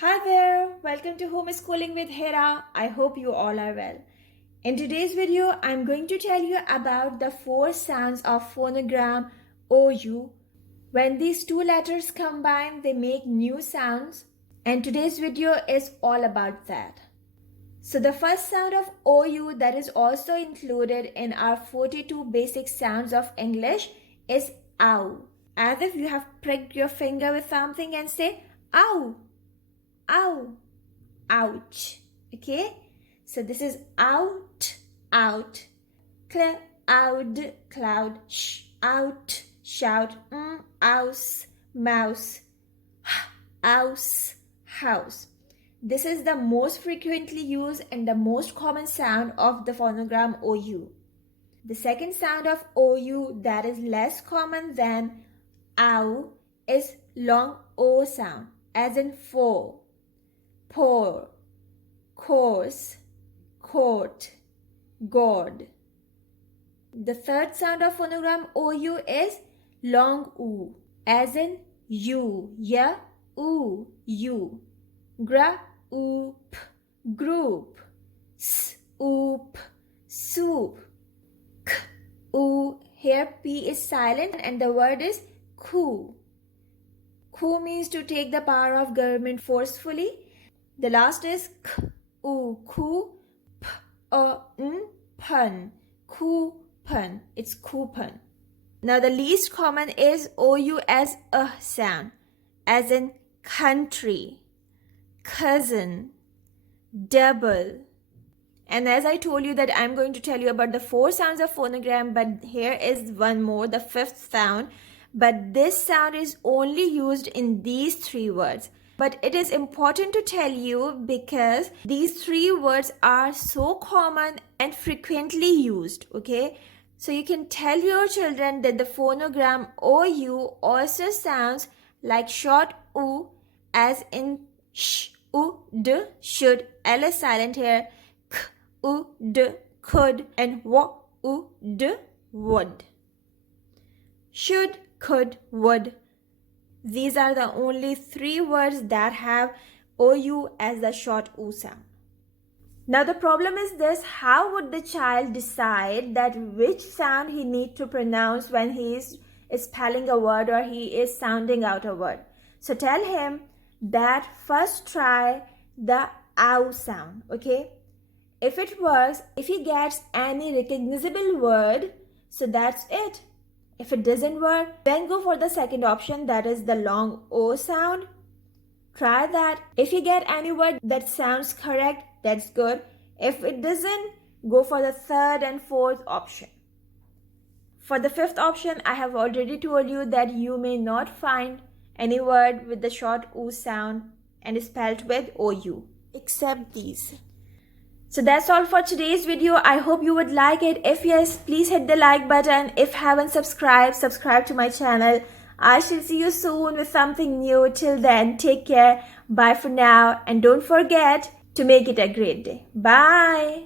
Hi there, welcome to Homeschooling with Hera. I hope you all are well. In today's video, I'm going to tell you about the 4 sounds of phonogram OU. When these two letters combine, they make new sounds, and today's video is all about that. So the first sound of OU that is also included in our 42 basic sounds of English is ow. As if you have pricked your finger with something and say ow. Ow, ouch. Okay, so this is out, out, cloud, cloud, out, shout, ouse, mouse, house, house. This is the most frequently used and the most common sound of the phonogram OU. The second sound of OU that is less common than ow is long O sound, as in for. Pour, course, court, God. The third sound of phonogram OU is long U, as in you, ya, oo, you. Gra, oop, group, oop, soup. K, oo, here P is silent and the word is coup. Coup means to take the power of government forcefully. The last is k, oo, ku, p, n, pun, coupon. It's coupon. Now the least common is OU as a sound, as in country, cousin, double. And as I told you that I'm going to tell you about the 4 sounds of phonogram, but here is one more, the 5th sound. But this sound is only used in these 3 words. But it is important to tell you because these 3 words are so common and frequently used, okay? So you can tell your children that the phonogram OU also sounds like short U, as in sh, u, d, should, L is silent here, k, u, d, could, and w, u, d, would. Should, could, would. These are the only 3 words that have OU as the short U sound. Now the problem is this: how would the child decide that which sound he needs to pronounce when he is spelling a word or he is sounding out a word? So tell him that first try the ow sound, okay? If it works, if he gets any recognizable word, so that's it. If it doesn't work, then go for the second option, that is the long O sound. Try that. If you get any word that sounds correct, that's good. If it doesn't, go for the third and fourth option. For the 5th option, I have already told you that you may not find any word with the short U sound and spelled with OU, except these. So that's all for today's video. I hope you would like it. If yes, please hit the like button. If haven't subscribed, subscribe to my channel. I shall see you soon with something new. Till then, take care. Bye for now. And don't forget to make it a great day. Bye.